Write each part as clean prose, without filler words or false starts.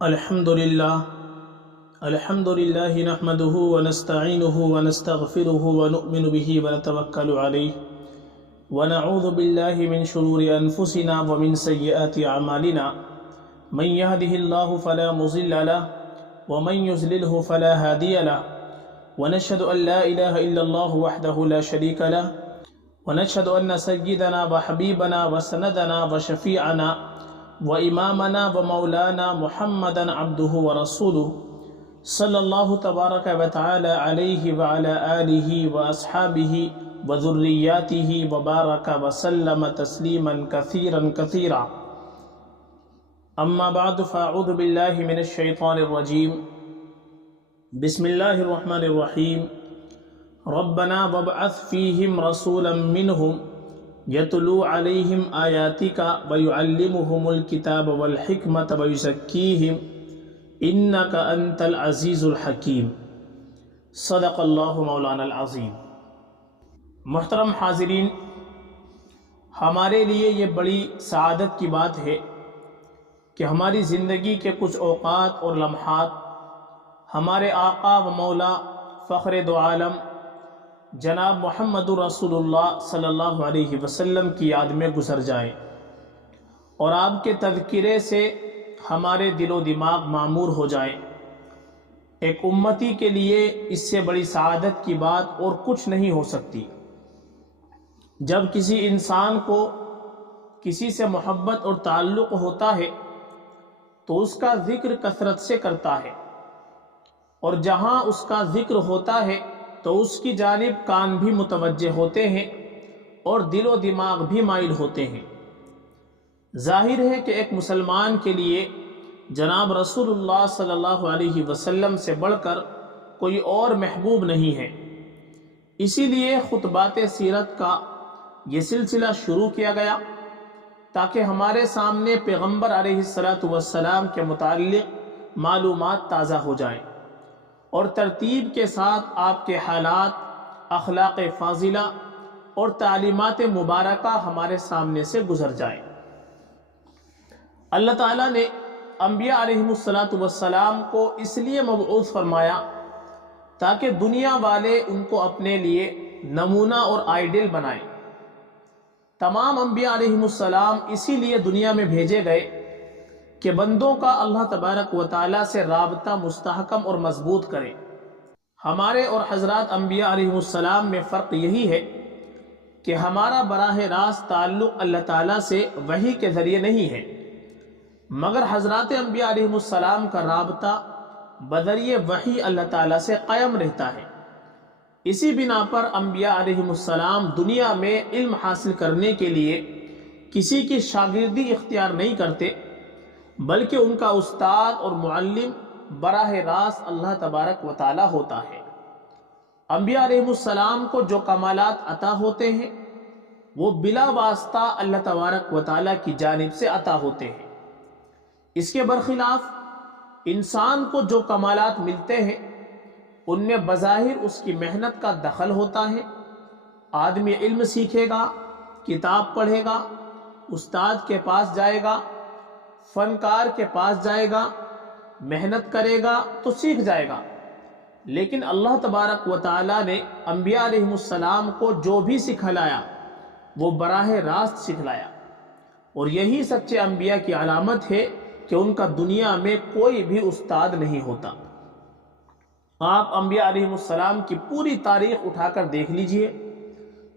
الحمد لله نحمده ونستعينه ونستغفره ونؤمن به ونتوكل عليه ونعوذ بالله من شرور أنفسنا ومن سيئات أعمالنا من يهده الله فلا مضل له ومن يضلله فلا هادي له ونشهد أن لا إله إلا الله وحده لا شريك له ونشهد أن سيدنا وحبيبنا وسندنا وشفيعنا وإمامنا ومولانا محمدا عبده ورسوله صلى الله تبارك وتعالى عليه وعلى آله وأصحابه وذرياته وبارك وسلم تسليما كثيرا كثيرا. أما بعد فأعوذ بالله من الشيطان الرجيم. بسم الله الرحمن الرحيم. ربنا وابعث فيهم رسولا منهم يتلو عليهم آياتك ويعلمهم الكتاب والحكمة ويزكيهم إنك أنت العزيز الحكيم. صدق اللہ مولانا العظیم. محترم حاضرین، ہمارے لیے یہ بڑی سعادت کی بات ہے کہ ہماری زندگی کے کچھ اوقات اور لمحات ہمارے آقا و مولا فخر دو عالم جناب محمد رسول اللہ صلی اللہ علیہ وسلم کی یاد میں گزر جائیں اور آپ کے تذکرے سے ہمارے دل و دماغ معمور ہو جائیں. ایک امتی کے لیے اس سے بڑی سعادت کی بات اور کچھ نہیں ہو سکتی. جب کسی انسان کو کسی سے محبت اور تعلق ہوتا ہے تو اس کا ذکر کثرت سے کرتا ہے، اور جہاں اس کا ذکر ہوتا ہے تو اس کی جانب کان بھی متوجہ ہوتے ہیں اور دل و دماغ بھی مائل ہوتے ہیں. ظاہر ہے کہ ایک مسلمان کے لیے جناب رسول اللہ صلی اللہ علیہ وسلم سے بڑھ کر کوئی اور محبوب نہیں ہے. اسی لیے خطبات سیرت کا یہ سلسلہ شروع کیا گیا تاکہ ہمارے سامنے پیغمبر علیہ السلام کے متعلق معلومات تازہ ہو جائیں اور ترتیب کے ساتھ آپ کے حالات، اخلاق فاضلہ اور تعلیمات مبارکہ ہمارے سامنے سے گزر جائیں. اللہ تعالیٰ نے انبیاء علیہ السلام کو اس لیے مبعوث فرمایا تاکہ دنیا والے ان کو اپنے لیے نمونہ اور آئیڈل بنائیں. تمام انبیاء علیہ السلام اسی لیے دنیا میں بھیجے گئے کہ بندوں کا اللہ تبارک و تعالیٰ سے رابطہ مستحکم اور مضبوط کریں. ہمارے اور حضرات انبیاء علیہ السلام میں فرق یہی ہے کہ ہمارا براہ راست تعلق اللہ تعالیٰ سے وحی کے ذریعے نہیں ہے، مگر حضرات انبیاء علیہ السلام کا رابطہ بذریعہ وحی اللہ تعالیٰ سے قائم رہتا ہے. اسی بنا پر انبیاء علیہ السلام دنیا میں علم حاصل کرنے کے لیے کسی کی شاگردی اختیار نہیں کرتے، بلکہ ان کا استاد اور معلم براہ راست اللہ تبارک و تعالی ہوتا ہے. انبیاء علیہ السلام کو جو کمالات عطا ہوتے ہیں وہ بلا واسطہ اللہ تبارک و تعالی کی جانب سے عطا ہوتے ہیں. اس کے برخلاف انسان کو جو کمالات ملتے ہیں ان میں بظاہر اس کی محنت کا دخل ہوتا ہے. آدمی علم سیکھے گا، کتاب پڑھے گا، استاد کے پاس جائے گا، فنکار کے پاس جائے گا، محنت کرے گا تو سیکھ جائے گا. لیکن اللہ تبارک و تعالی نے انبیاء علیہ السلام کو جو بھی سکھلایا وہ براہ راست سکھلایا، اور یہی سچے انبیاء کی علامت ہے کہ ان کا دنیا میں کوئی بھی استاد نہیں ہوتا. آپ انبیاء علیہ السلام کی پوری تاریخ اٹھا کر دیکھ لیجئے،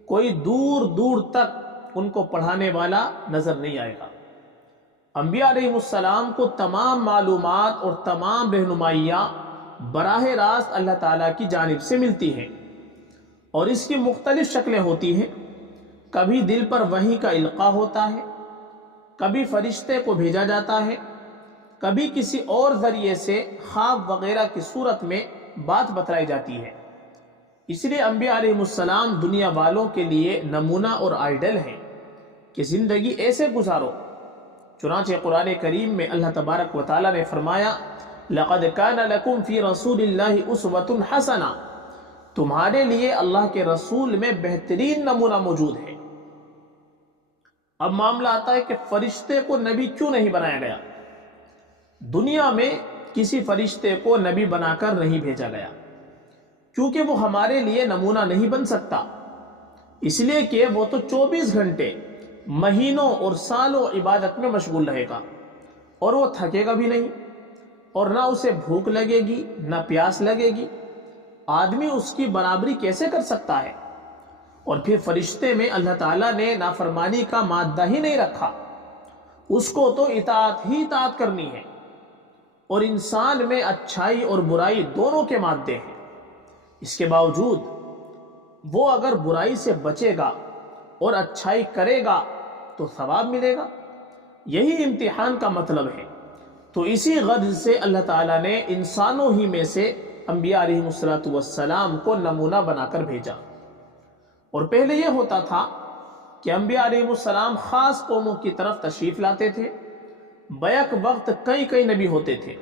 کوئی دور دور تک ان کو پڑھانے والا نظر نہیں آئے گا. انبیاء علیہ السلام کو تمام معلومات اور تمام رہنمائیاں براہ راست اللہ تعالیٰ کی جانب سے ملتی ہیں، اور اس کی مختلف شکلیں ہوتی ہیں. کبھی دل پر وحی کا القاء ہوتا ہے، کبھی فرشتے کو بھیجا جاتا ہے، کبھی کسی اور ذریعے سے خواب وغیرہ کی صورت میں بات بتلائی جاتی ہے. اس لیے انبیاء علیہ السلام دنیا والوں کے لیے نمونہ اور آئیڈل ہیں کہ زندگی ایسے گزارو. چنانچہ قرآن کریم میں اللہ تبارک و تعالیٰ نے فرمایا لَقَدْ كَانَ لَكُمْ فِي رَسُولِ اللَّهِ أُسْوَةٌ حَسَنَةٌ، تمہارے لیے اللہ کے رسول میں بہترین نمونہ موجود ہے. اب معاملہ آتا ہے کہ فرشتے کو نبی کیوں نہیں بنایا گیا؟ دنیا میں کسی فرشتے کو نبی بنا کر نہیں بھیجا گیا، کیونکہ وہ ہمارے لیے نمونہ نہیں بن سکتا، اس لیے کہ وہ تو 24 گھنٹے مہینوں اور سالوں عبادت میں مشغول رہے گا، اور وہ تھکے گا بھی نہیں، اور نہ اسے بھوک لگے گی نہ پیاس لگے گی۔ آدمی اس کی برابری کیسے کر سکتا ہے؟ اور پھر فرشتے میں اللہ تعالیٰ نے نافرمانی کا مادہ ہی نہیں رکھا، اس کو تو اطاعت ہی اطاعت کرنی ہے، اور انسان میں اچھائی اور برائی دونوں کے مادے ہیں۔ اس کے باوجود وہ اگر برائی سے بچے گا اور اچھائی کرے گا تو ثواب ملے گا۔ یہی امتحان کا مطلب ہے۔ تو اسی غرض سے اللہ تعالیٰ نے انسانوں ہی میں سے انبیاء علیہ السلام کو نمونہ بنا کر بھیجا۔ اور پہلے یہ ہوتا تھا کہ انبیاء علیہ السلام خاص قوموں کی طرف تشریف لاتے تھے، بیک وقت کئی نبی ہوتے تھے،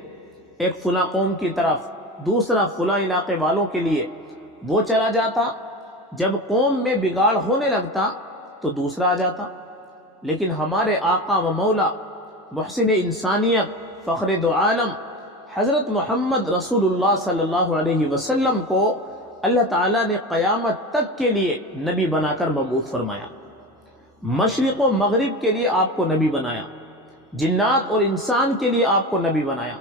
ایک فلاں قوم کی طرف، دوسرا فلاں علاقے والوں کے لیے وہ چلا جاتا، جب قوم میں بگاڑ ہونے لگتا تو دوسرا آ جاتا۔ لیکن ہمارے آقا و مولا محسن انسانیت فخر دو عالم حضرت محمد رسول اللہ صلی اللہ علیہ وسلم کو اللہ تعالیٰ نے قیامت تک کے لیے نبی بنا کر مبعوث فرمایا۔ مشرق و مغرب کے لیے آپ کو نبی بنایا، جنات اور انسان کے لیے آپ کو نبی بنایا،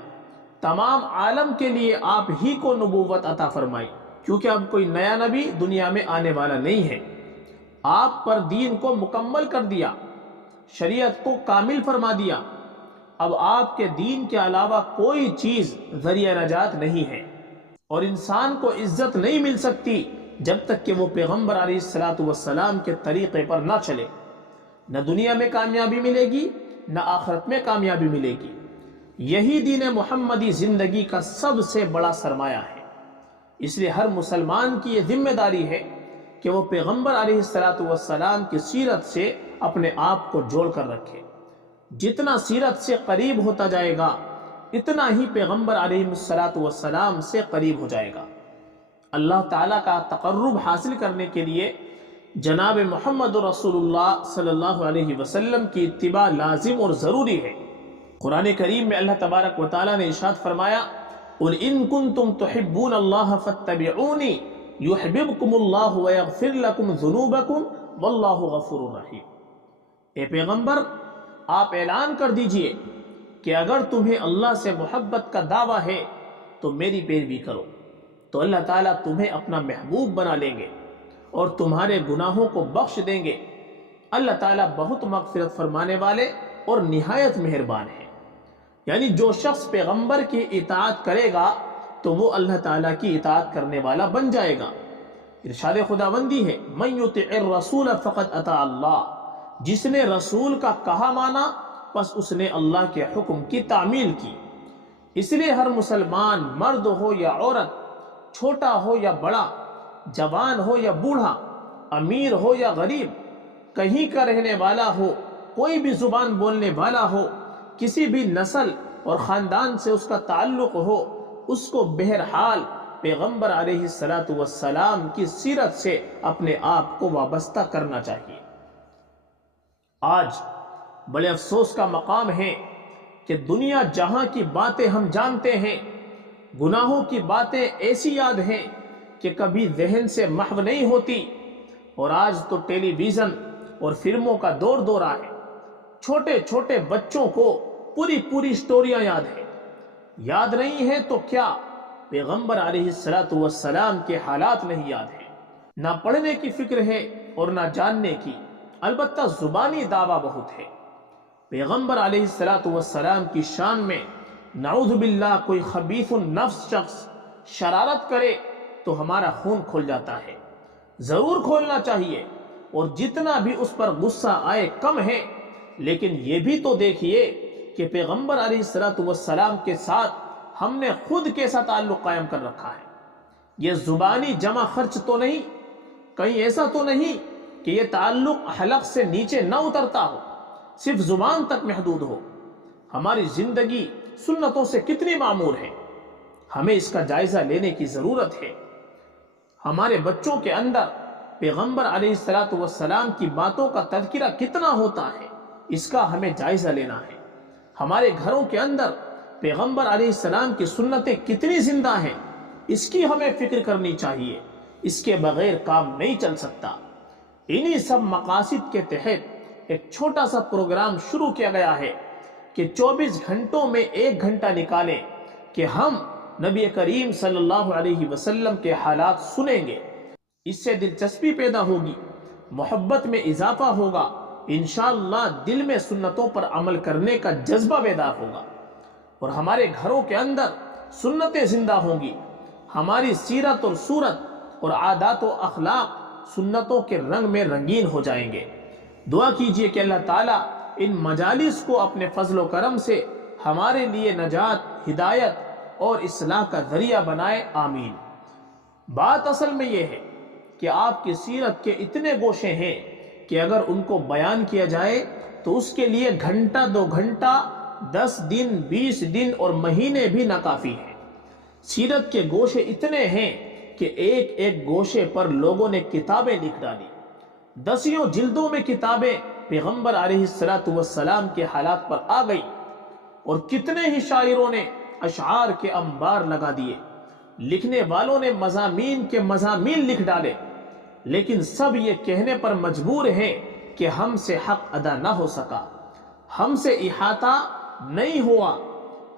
تمام عالم کے لیے آپ ہی کو نبوت عطا فرمائی، کیونکہ اب کوئی نیا نبی دنیا میں آنے والا نہیں ہے۔ آپ پر دین کو مکمل کر دیا، شریعت کو کامل فرما دیا۔ اب آپ کے دین کے علاوہ کوئی چیز ذریعہ نجات نہیں ہے، اور انسان کو عزت نہیں مل سکتی جب تک کہ وہ پیغمبر علیہ السلام کے طریقے پر نہ چلے۔ نہ دنیا میں کامیابی ملے گی نہ آخرت میں کامیابی ملے گی۔ یہی دین محمدی زندگی کا سب سے بڑا سرمایہ ہے۔ اس لیے ہر مسلمان کی یہ ذمہ داری ہے کہ وہ پیغمبر علیہ السلام کی سیرت سے اپنے آپ کو جوڑ کر رکھے۔ جتنا سیرت سے قریب ہوتا جائے گا اتنا ہی پیغمبر علیہ السلام سے قریب ہو جائے گا۔ اللہ تعالیٰ کا تقرب حاصل کرنے کے لیے جناب محمد رسول اللہ صلی اللہ علیہ وسلم کی اتباع لازم اور ضروری ہے۔ قرآن کریم میں اللہ تبارک و تعالیٰ نے ارشاد فرمایا، قُلْ إِن كُنتُمْ تُحِبُّونَ اللَّهَ فَاتَّبِعُونِي يُحْبِبْكُمُ اللَّهُ وَيَغْفِرْ لَكُمْ ذُنُوبَكُمْ وَاللَّهُ غَفُورٌ رَحِيمٌ۔ اے پیغمبر، آپ اعلان کر دیجئے کہ اگر تمہیں اللہ سے محبت کا دعویٰ ہے تو میری پیروی کرو، تو اللہ تعالیٰ تمہیں اپنا محبوب بنا لیں گے اور تمہارے گناہوں کو بخش دیں گے۔ اللہ تعالیٰ بہت مغفرت فرمانے والے اور نہایت مہربان ہے۔ یعنی جو شخص پیغمبر کی اطاعت کرے گا تو وہ اللہ تعالیٰ کی اطاعت کرنے والا بن جائے گا۔ ارشاد خداوندی ہے، من یطع الرسول فقد اطاع اللہ، جس نے رسول کا کہا مانا پس اس نے اللہ کے حکم کی تعمیل کی۔ اس لیے ہر مسلمان، مرد ہو یا عورت، چھوٹا ہو یا بڑا، جوان ہو یا بوڑھا، امیر ہو یا غریب، کہیں کا رہنے والا ہو، کوئی بھی زبان بولنے والا ہو، کسی بھی نسل اور خاندان سے اس کا تعلق ہو، اس کو بہرحال پیغمبر علیہ السلام کی سیرت سے اپنے آپ کو وابستہ کرنا چاہیے۔ آج بڑے افسوس کا مقام ہے کہ دنیا جہاں کی باتیں ہم جانتے ہیں، گناہوں کی باتیں ایسی یاد ہیں کہ کبھی ذہن سے محو نہیں ہوتی، اور آج تو ٹیلی ویژن اور فلموں کا دور ہے۔ چھوٹے چھوٹے بچوں کو پوری سٹوریاں یاد ہیں۔ یاد نہیں ہے تو کیا پیغمبر علیہ السلام کے حالات نہیں یاد ہیں؟ نہ پڑھنے کی فکر ہے اور نہ جاننے کی، البتہ زبانی دعویٰ بہت ہے۔ پیغمبر علیہ السلام کی شان میں نعوذ باللہ کوئی خبیث النفس شخص شرارت کرے تو ہمارا خون کھول جاتا ہے۔ ضرور کھولنا چاہیے، اور جتنا بھی اس پر غصہ آئے کم ہے، لیکن یہ بھی تو دیکھیے کہ پیغمبر علیہ السلام کے ساتھ ہم نے خود کیسا تعلق قائم کر رکھا ہے۔ یہ زبانی جمع خرچ تو نہیں، کہیں ایسا تو نہیں کہ یہ تعلق حلق سے نیچے نہ اترتا ہو، صرف زبان تک محدود ہو۔ ہماری زندگی سنتوں سے کتنی معمور ہے، ہمیں اس کا جائزہ لینے کی ضرورت ہے۔ ہمارے بچوں کے اندر پیغمبر علیہ السلام کی باتوں کا تذکرہ کتنا ہوتا ہے، اس کا ہمیں جائزہ لینا ہے۔ ہمارے گھروں کے اندر پیغمبر علیہ السلام کی سنتیں کتنی زندہ ہیں، اس کی ہمیں فکر کرنی چاہیے۔ اس کے بغیر کام نہیں چل سکتا۔ انہی سب مقاصد کے تحت ایک چھوٹا سا پروگرام شروع کیا گیا ہے کہ 24 گھنٹوں میں 1 گھنٹہ نکالیں کہ ہم نبی کریم صلی اللہ علیہ وسلم کے حالات سنیں گے۔ اس سے دلچسپی پیدا ہوگی، محبت میں اضافہ ہوگا، انشاءاللہ دل میں سنتوں پر عمل کرنے کا جذبہ بیدار ہوگا، اور ہمارے گھروں کے اندر سنتیں زندہ ہوں گی۔ ہماری سیرت اور صورت اور عادات و اخلاق سنتوں کے رنگ میں رنگین ہو جائیں گے۔ دعا کیجئے کہ اللہ تعالیٰ ان مجالس کو اپنے فضل و کرم سے ہمارے لیے نجات، ہدایت اور اصلاح کا ذریعہ بنائے، آمین۔ بات اصل میں یہ ہے کہ آپ کی سیرت کے اتنے گوشے ہیں کہ اگر ان کو بیان کیا جائے تو اس کے لیے گھنٹہ 2 گھنٹہ، 10 دن، 20 دن اور مہینے بھی ناکافی ہیں۔ سیرت کے گوشے اتنے ہیں کہ ایک ایک گوشے پر لوگوں نے کتابیں لکھ ڈالی۔ 10 جلدوں میں کتابیں پیغمبر علیہ السلام کے حالات پر آ گئی، اور کتنے ہی شاعروں نے اشعار کے انبار لگا دیے۔ لکھنے والوں نے مضامین کے مضامین لکھ ڈالے، لیکن سب یہ کہنے پر مجبور ہیں کہ ہم سے حق ادا نہ ہو سکا، ہم سے احاطہ نہیں ہوا۔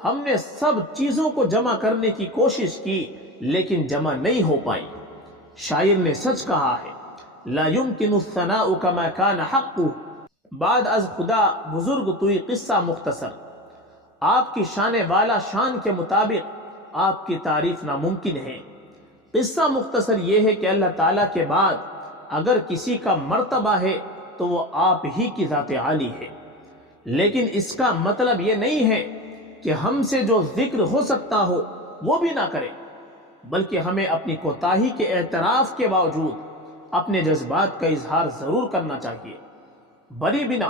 ہم نے سب چیزوں کو جمع کرنے کی کوشش کی لیکن جمع نہیں ہو پائی۔ شاعر نے سچ کہا ہے، لا يمكن الثناء كما كان حق، بعد از خدا بزرگ توئی قصہ مختصر۔ آپ کی شان والا شان کے مطابق آپ کی تعریف ناممکن ہے۔ قصہ مختصر یہ ہے کہ اللہ تعالیٰ کے بعد اگر کسی کا مرتبہ ہے تو وہ آپ ہی کی ذات عالی ہے، لیکن اس کا مطلب یہ نہیں ہے کہ ہم سے جو ذکر ہو سکتا ہو وہ بھی نہ کریں، بلکہ ہمیں اپنی کوتاہی کے اعتراف کے باوجود اپنے جذبات کا اظہار ضرور کرنا چاہیے۔ بری بنا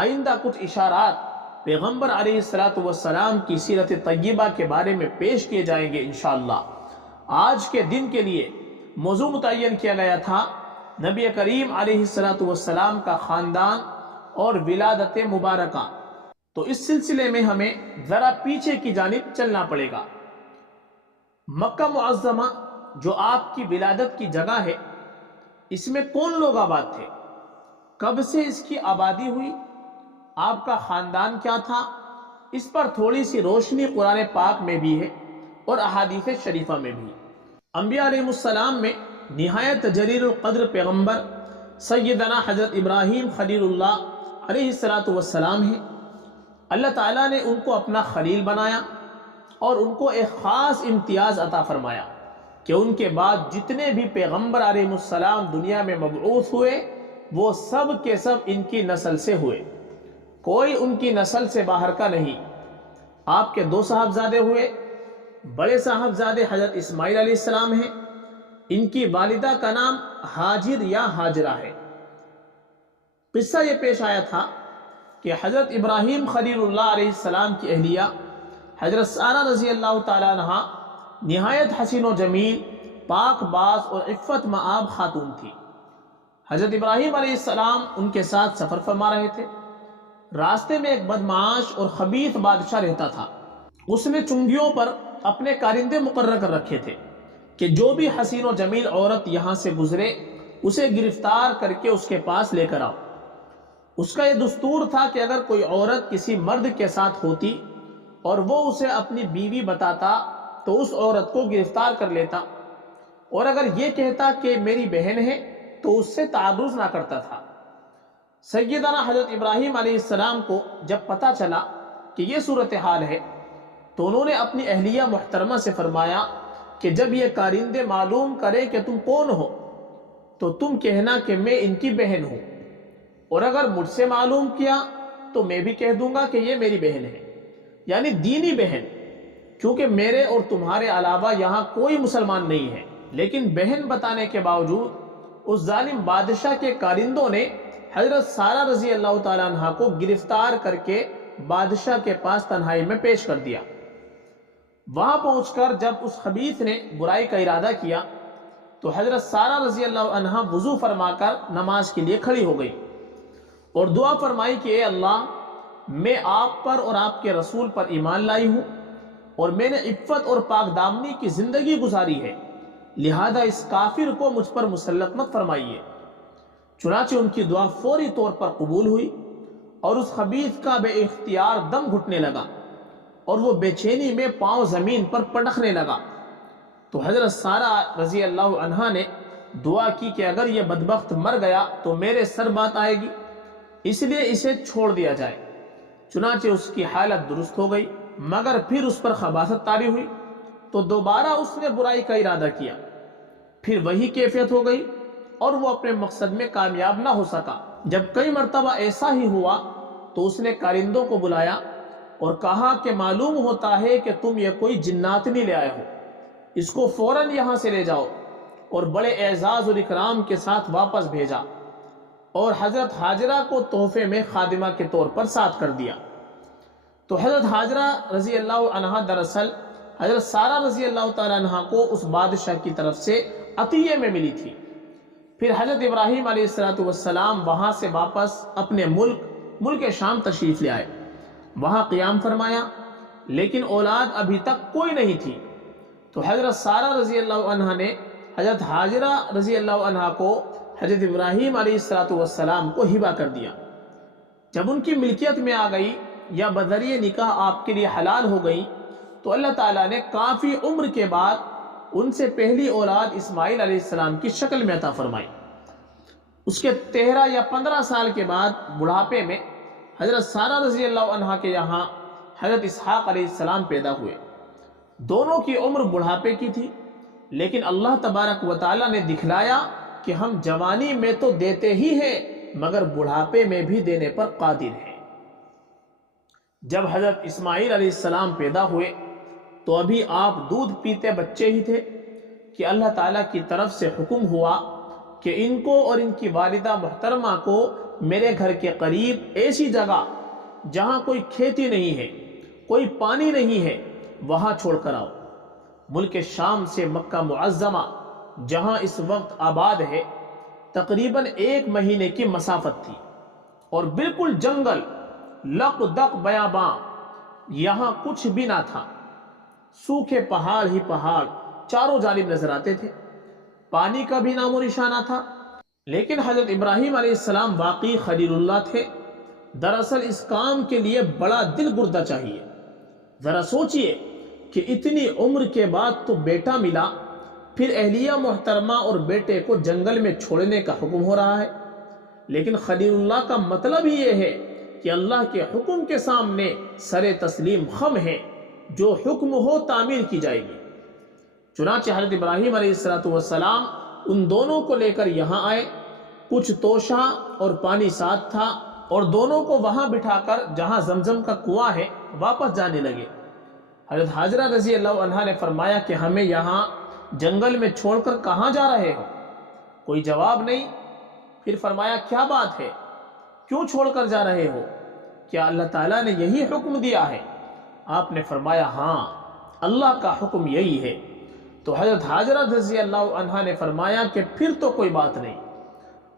آئندہ کچھ اشارات پیغمبر علیہ السلام کی سیرت طیبہ کے بارے میں پیش کیے جائیں گے انشاءاللہ۔ آج کے دن کے لیے موضوع متعین کیا گیا تھا نبی کریم علیہ السلام کا خاندان اور ولادت مبارکہ، تو اس سلسلے میں ہمیں ذرا پیچھے کی جانب چلنا پڑے گا۔ مکہ معظمہ جو آپ کی ولادت کی جگہ ہے، اس میں کون لوگ آباد تھے، کب سے اس کی آبادی ہوئی، آپ کا خاندان کیا تھا، اس پر تھوڑی سی روشنی قرآن پاک میں بھی ہے اور احادیث شریفہ میں بھی۔ انبیاء علیہ السلام میں نہایت جلیل القدر پیغمبر سیدنا حضرت ابراہیم خلیل اللہ علیہ السلام ہیں۔ اللہ تعالیٰ نے ان کو اپنا خلیل بنایا اور ان کو ایک خاص امتیاز عطا فرمایا کہ ان کے بعد جتنے بھی پیغمبر علیہ السلام دنیا میں مبعوث ہوئے وہ سب کے سب ان کی نسل سے ہوئے، کوئی ان کی نسل سے باہر کا نہیں۔ آپ کے 2 صاحبزادے ہوئے، بڑے صاحبزادے حضرت اسماعیل علیہ السلام ہیں، ان کی والدہ کا نام ہاجر یا ہاجرہ ہے۔ قصہ یہ پیش آیا تھا کہ حضرت ابراہیم خلیل اللہ علیہ السلام کی اہلیہ حضرت سارہ رضی اللہ تعالیٰ عنہا نہایت حسین و جمیل، پاک باز اور عفت مآب خاتون تھی۔ حضرت ابراہیم علیہ السلام ان کے ساتھ سفر فرما رہے تھے۔ راستے میں ایک بدمعاش اور خبیث بادشاہ رہتا تھا۔ اس نے چنگیوں پر اپنے کارندے مقرر کر رکھے تھے کہ جو بھی حسین و جمیل عورت یہاں سے گزرے اسے گرفتار کر کے اس کے پاس لے کر آؤ۔ اس کا یہ دستور تھا کہ اگر کوئی عورت کسی مرد کے ساتھ ہوتی اور وہ اسے اپنی بیوی بتاتا تو اس عورت کو گرفتار کر لیتا، اور اگر یہ کہتا کہ میری بہن ہے تو اس سے تعرض نہ کرتا تھا۔ سیدنا حضرت ابراہیم علیہ السلام کو جب پتہ چلا کہ یہ صورتحال ہے تو انہوں نے اپنی اہلیہ محترمہ سے فرمایا کہ جب یہ کارندے معلوم کرے کہ تم کون ہو تو تم کہنا کہ میں ان کی بہن ہوں، اور اگر مجھ سے معلوم کیا تو میں بھی کہہ دوں گا کہ یہ میری بہن ہے، یعنی دینی بہن، کیونکہ میرے اور تمہارے علاوہ یہاں کوئی مسلمان نہیں ہے۔ لیکن بہن بتانے کے باوجود اس ظالم بادشاہ کے کارندوں نے حضرت سارہ رضی اللہ تعالیٰ عنہ کو گرفتار کر کے بادشاہ کے پاس تنہائی میں پیش کر دیا۔ وہاں پہنچ کر جب اس خبیث نے برائی کا ارادہ کیا تو حضرت سارہ رضی اللہ عنہ وضو فرما کر نماز کے لیے کھڑی ہو گئی اور دعا فرمائی کہ اے اللہ، میں آپ پر اور آپ کے رسول پر ایمان لائی ہوں اور میں نے عفت اور پاک دامنی کی زندگی گزاری ہے، لہذا اس کافر کو مجھ پر مسلط مت فرمائیے۔ چنانچہ ان کی دعا فوری طور پر قبول ہوئی اور اس خبیث کا بے اختیار دم گھٹنے لگا اور وہ بے چینی میں پاؤں زمین پر پٹکنے لگا۔ تو حضرت سارہ رضی اللہ عنہا نے دعا کی کہ اگر یہ بدبخت مر گیا تو میرے سر بات آئے گی، اس لیے اسے چھوڑ دیا جائے۔ چنانچہ اس کی حالت درست ہو گئی، مگر پھر اس پر خباثت طاری ہوئی تو دوبارہ اس نے برائی کا ارادہ کیا، پھر وہی کیفیت ہو گئی اور وہ اپنے مقصد میں کامیاب نہ ہو سکا۔ جب کئی مرتبہ ایسا ہی ہوا تو اس نے کارندوں کو بلایا اور کہا کہ معلوم ہوتا ہے کہ تم یہ کوئی جناتنی لے آئے ہو، اس کو فوراً یہاں سے لے جاؤ، اور بڑے اعزاز اور اکرام کے ساتھ واپس بھیجا اور حضرت حاجرہ کو تحفے میں خادمہ کے طور پر ساتھ کر دیا۔ تو حضرت حاجرہ رضی اللہ عنہا دراصل حضرت سارہ رضی اللہ تعالیٰ عنہ کو اس بادشاہ کی طرف سے عطیے میں ملی تھی۔ پھر حضرت ابراہیم علیہ السلام وہاں سے واپس اپنے ملک شام تشریف لے آئے، وہاں قیام فرمایا، لیکن اولاد ابھی تک کوئی نہیں تھی۔ تو حضرت سارہ رضی اللہ عنہ نے حضرت حاجرہ رضی اللہ عنہ کو حضرت ابراہیم علیہ السلام کو ہبہ کر دیا۔ جب ان کی ملکیت میں آ گئی یا بذریعہ نکاح آپ کے لیے حلال ہو گئی تو اللہ تعالیٰ نے کافی عمر کے بعد ان سے پہلی اولاد اسماعیل علیہ السلام کی شکل میں عطا فرمائی۔ اس کے 13 یا 15 سال کے بعد بڑھاپے میں حضرت سارہ رضی اللہ عنہ کے یہاں حضرت اسحاق علیہ السلام پیدا ہوئے۔ دونوں کی عمر بڑھاپے کی تھی، لیکن اللہ تبارک و تعالیٰ نے دکھلایا کہ ہم جوانی میں تو دیتے ہی ہیں مگر بڑھاپے میں بھی دینے پر قادر ہیں۔ جب حضرت اسماعیل علیہ السلام پیدا ہوئے تو ابھی آپ دودھ پیتے بچے ہی تھے کہ اللہ تعالیٰ کی طرف سے حکم ہوا کہ ان کو اور ان کی والدہ محترمہ کو میرے گھر کے قریب ایسی جگہ جہاں کوئی کھیتی نہیں ہے، کوئی پانی نہیں ہے، وہاں چھوڑ کر آؤ۔ ملک شام سے مکہ معظمہ جہاں اس وقت آباد ہے تقریباً 1 مہینے کی مسافت تھی، اور بالکل جنگل، لق دق بیاباں، یہاں کچھ بھی نہ تھا، سوکھے پہاڑ ہی پہاڑ چاروں جانب نظر آتے تھے، پانی کا بھی نام و نشانہ تھا۔ لیکن حضرت ابراہیم علیہ السلام واقعی خلیل اللہ تھے۔ دراصل اس کام کے لیے بڑا دل گردہ چاہیے۔ ذرا سوچئے کہ اتنی عمر کے بعد تو بیٹا ملا، پھر اہلیہ محترمہ اور بیٹے کو جنگل میں چھوڑنے کا حکم ہو رہا ہے۔ لیکن خلیل اللہ کا مطلب ہی یہ ہے کہ اللہ کے حکم کے سامنے سر تسلیم خم ہے، جو حکم ہو تعمیر کی جائے گی۔ چنانچہ حضرت ابراہیم علیہ السلام ان دونوں کو لے کر یہاں آئے، کچھ توشہ اور پانی ساتھ تھا، اور دونوں کو وہاں بٹھا کر جہاں زمزم کا کنواں ہے واپس جانے لگے۔ حضرت حاجرہ رضی اللہ عنہا نے فرمایا کہ ہمیں یہاں جنگل میں چھوڑ کر کہاں جا رہے ہو؟ کوئی جواب نہیں۔ پھر فرمایا کیا بات ہے، کیوں چھوڑ کر جا رہے ہو؟ کیا اللہ تعالیٰ نے یہی حکم دیا ہے؟ آپ نے فرمایا ہاں، اللہ کا حکم یہی ہے۔ تو حضرت حاجرہ رضی اللہ عنہا نے فرمایا کہ پھر تو کوئی بات نہیں،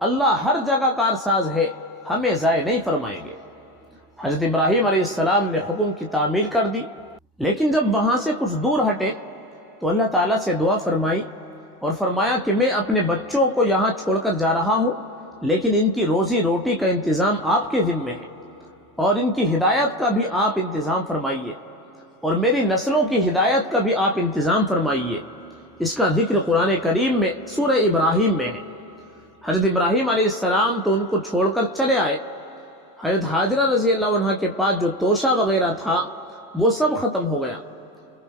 اللہ ہر جگہ کارساز ہے، ہمیں ضائع نہیں فرمائیں گے۔ حضرت ابراہیم علیہ السلام نے حکم کی تعمیل کر دی، لیکن جب وہاں سے کچھ دور ہٹے تو اللہ تعالیٰ سے دعا فرمائی اور فرمایا کہ میں اپنے بچوں کو یہاں چھوڑ کر جا رہا ہوں، لیکن ان کی روزی روٹی کا انتظام آپ کے ذمہ ہے، اور ان کی ہدایت کا بھی آپ انتظام فرمائیے، اور میری نسلوں کی ہدایت کا بھی آپ انتظام فرمائیے۔ اس کا ذکر قرآن کریم میں سورہ ابراہیم میں ہے۔ حضرت ابراہیم علیہ السلام تو ان کو چھوڑ کر چلے آئے۔ حضرت حاجرہ رضی اللہ عنہ کے پاس جو توشہ وغیرہ تھا وہ سب ختم ہو گیا۔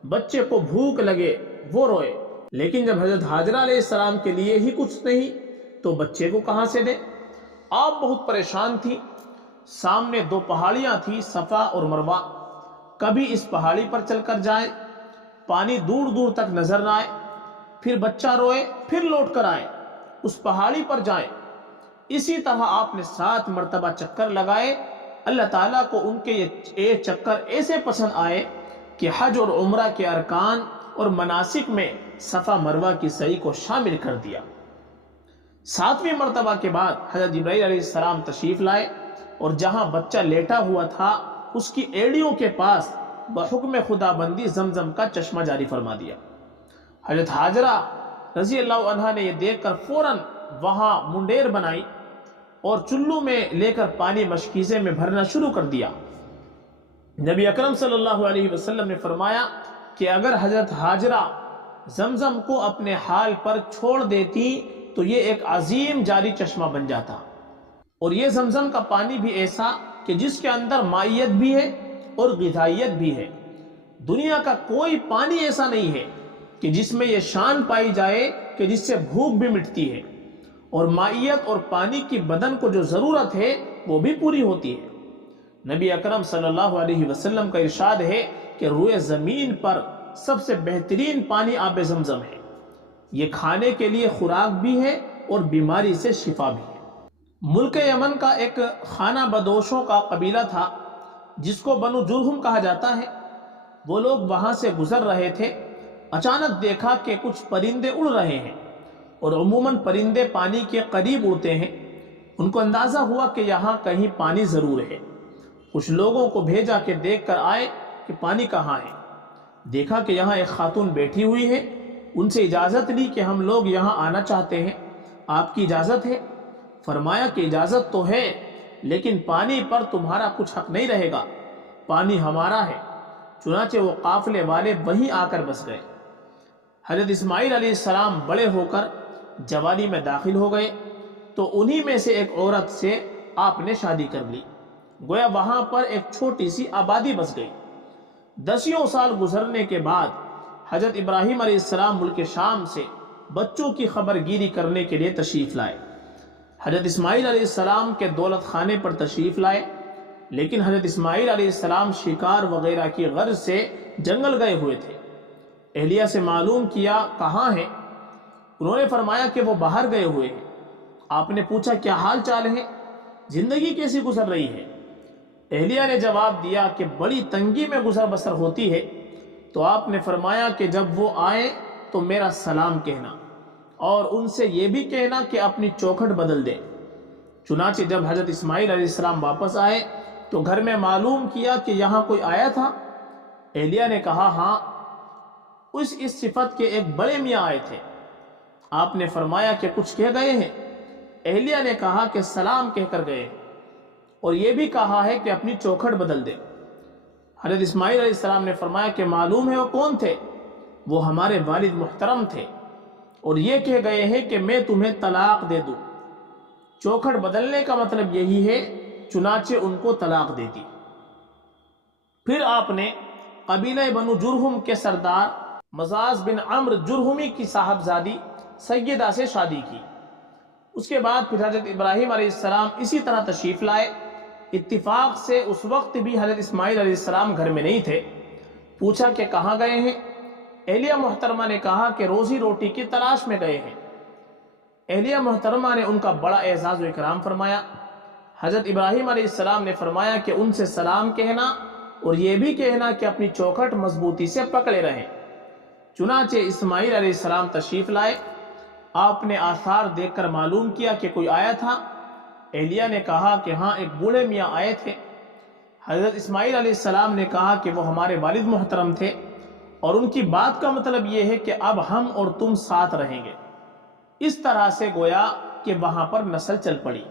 بچے کو بھوک لگے، وہ روئے، لیکن جب حضرت حاجرہ علیہ السلام کے لیے ہی کچھ نہیں تو بچے کو کہاں سے دے؟ آپ بہت پریشان تھی۔ سامنے 2 پہاڑیاں تھیں، صفا اور مروہ۔ کبھی اس پہاڑی پر چل کر جائے، پانی دور دور تک نظر نہ آئے، پھر بچہ روئے، پھر لوٹ کر آئے، اس پہاڑی پر جائیں۔ اسی طرح آپ نے 7 مرتبہ چکر لگائے۔ اللہ تعالیٰ کو ان کے یہ چکر ایسے پسند آئے کہ حج اور عمرہ کے ارکان اور مناسک میں صفا مروہ کی سعی کو شامل کر دیا۔ 7ویں مرتبہ کے بعد حضرت جبرائیل علیہ السلام تشریف لائے اور جہاں بچہ لیٹا ہوا تھا اس کی ایڑیوں کے پاس بحکم خدا بندی زمزم کا چشمہ جاری فرما دیا۔ حضرت حاجرہ رضی اللہ عنہا نے یہ دیکھ کر فوراً وہاں منڈیر بنائی اور چلو میں لے کر پانی مشکیزے میں بھرنا شروع کر دیا۔ نبی اکرم صلی اللہ علیہ وسلم نے فرمایا کہ اگر حضرت حاجرہ زمزم کو اپنے حال پر چھوڑ دیتی تو یہ ایک عظیم جاری چشمہ بن جاتا، اور یہ زمزم کا پانی بھی ایسا کہ جس کے اندر مائیت بھی ہے اور غذائیت بھی ہے۔ دنیا کا کوئی پانی ایسا نہیں ہے کہ جس میں یہ شان پائی جائے کہ جس سے بھوک بھی مٹتی ہے، اور مائیت اور پانی کی بدن کو جو ضرورت ہے وہ بھی پوری ہوتی ہے۔ نبی اکرم صلی اللہ علیہ وسلم کا ارشاد ہے کہ روئے زمین پر سب سے بہترین پانی آب زمزم ہے، یہ کھانے کے لیے خوراک بھی ہے اور بیماری سے شفا بھی ہے۔ ملک یمن کا ایک خانہ بدوشوں کا قبیلہ تھا جس کو بنو جرہم کہا جاتا ہے۔ وہ لوگ وہاں سے گزر رہے تھے، اچانک دیکھا کہ کچھ پرندے اڑ رہے ہیں، اور عموماً پرندے پانی کے قریب اڑتے ہیں۔ ان کو اندازہ ہوا کہ یہاں کہیں پانی ضرور ہے۔ کچھ لوگوں کو بھیجا کہ دیکھ کر آئے کہ پانی کہاں ہے۔ دیکھا کہ یہاں ایک خاتون بیٹھی ہوئی ہے، ان سے اجازت لی کہ ہم لوگ یہاں آنا چاہتے ہیں، آپ کی اجازت ہے؟ فرمایا کہ اجازت تو ہے، لیکن پانی پر تمہارا کچھ حق نہیں رہے گا، پانی ہمارا ہے۔ چنانچہ وہ قافلے والے وہیں آ کر بس گئے۔ حضرت اسماعیل علیہ السلام بڑے ہو کر جوانی میں داخل ہو گئے تو انہی میں سے ایک عورت سے آپ نے شادی کر لی، گویا وہاں پر ایک چھوٹی سی آبادی بس گئی۔ 10 سال گزرنے کے بعد حضرت ابراہیم علیہ السلام ملک شام سے بچوں کی خبر گیری کرنے کے لیے تشریف لائے۔ حضرت اسماعیل علیہ السلام کے دولت خانے پر تشریف لائے، لیکن حضرت اسماعیل علیہ السلام شکار وغیرہ کی غرض سے جنگل گئے ہوئے تھے۔ اہلیہ سے معلوم کیا کہاں ہیں، انہوں نے فرمایا کہ وہ باہر گئے ہوئے ہیں۔ آپ نے پوچھا کیا حال چال ہے، زندگی کیسی گزر رہی ہے؟ اہلیہ نے جواب دیا کہ بڑی تنگی میں گزر بسر ہوتی ہے۔ تو آپ نے فرمایا کہ جب وہ آئے تو میرا سلام کہنا، اور ان سے یہ بھی کہنا کہ اپنی چوکھٹ بدل دے۔ چنانچہ جب حضرت اسماعیل علیہ السلام واپس آئے تو گھر میں معلوم کیا کہ یہاں کوئی آیا تھا۔ اہلیہ نے کہا ہاں، اس صفت کے ایک بڑے میاں آئے تھے۔ آپ نے فرمایا کہ کچھ کہہ گئے ہیں؟ اہلیہ نے کہا کہ سلام کہہ کر گئے ہیں، اور یہ بھی کہا ہے کہ اپنی چوکھٹ بدل دے۔ حضرت اسماعیل علیہ السلام نے فرمایا کہ معلوم ہے وہ کون تھے؟ وہ ہمارے والد محترم تھے، اور یہ کہہ گئے ہیں کہ میں تمہیں طلاق دے دوں۔ چوکھٹ بدلنے کا مطلب یہی ہے، چنانچہ ان کو طلاق دے دی۔ پھر آپ نے قبیلہ بنو جرہم کے سردار مزاز بن عمرو جرہمی کی صاحبزادی سیدہ سے شادی کی۔ اس کے بعد پھر حضرت ابراہیم علیہ السلام اسی طرح تشریف لائے۔ اتفاق سے اس وقت بھی حضرت اسماعیل علیہ السلام گھر میں نہیں تھے۔ پوچھا کہ کہاں گئے ہیں؟ اہلیہ محترمہ نے کہا کہ روزی روٹی کی تلاش میں گئے ہیں۔ اہلیہ محترمہ نے ان کا بڑا اعزاز و اکرام فرمایا۔ حضرت ابراہیم علیہ السلام نے فرمایا کہ ان سے سلام کہنا اور یہ بھی کہنا کہ اپنی چوکھٹ مضبوطی سے پکڑے رہیں۔ چنانچہ اسماعیل علیہ السلام تشریف لائے۔ آپ نے آثار دیکھ کر معلوم کیا کہ کوئی آیا تھا۔ اہلیہ نے کہا کہ ہاں، ایک بوڑھے میاں آئے تھے۔ حضرت اسماعیل علیہ السلام نے کہا کہ وہ ہمارے والد محترم تھے، اور ان کی بات کا مطلب یہ ہے کہ اب ہم اور تم ساتھ رہیں گے۔ اس طرح سے گویا کہ وہاں پر نسل چل پڑی۔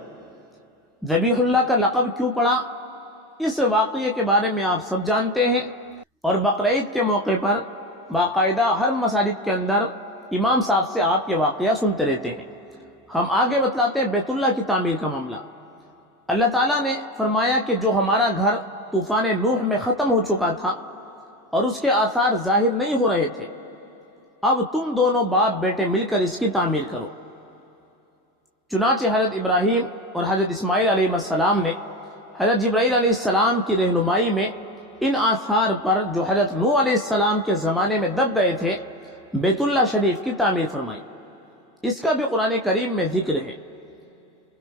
ذبیح اللہ کا لقب کیوں پڑا، اس واقعے کے بارے میں آپ سب جانتے ہیں، اور بقرعید کے موقع پر باقاعدہ ہر مساجد کے اندر امام صاحب سے آپ یہ واقعہ سنتے رہتے ہیں۔ ہم آگے بتلاتے ہیں بیت اللہ کی تعمیر کا معاملہ۔ اللہ تعالیٰ نے فرمایا کہ جو ہمارا گھر طوفان نوح میں ختم ہو چکا تھا اور اس کے آثار ظاہر نہیں ہو رہے تھے، اب تم دونوں باپ بیٹے مل کر اس کی تعمیر کرو۔ چنانچہ حضرت ابراہیم اور حضرت اسماعیل علیہ السلام نے حضرت جبرائیل علیہ السلام کی رہنمائی میں ان آثار پر جو حضرت نوح علیہ السلام کے زمانے میں دب گئے تھے، بیت اللہ شریف کی تعمیر فرمائی۔ اس کا بھی قرآن کریم میں ذکر ہے۔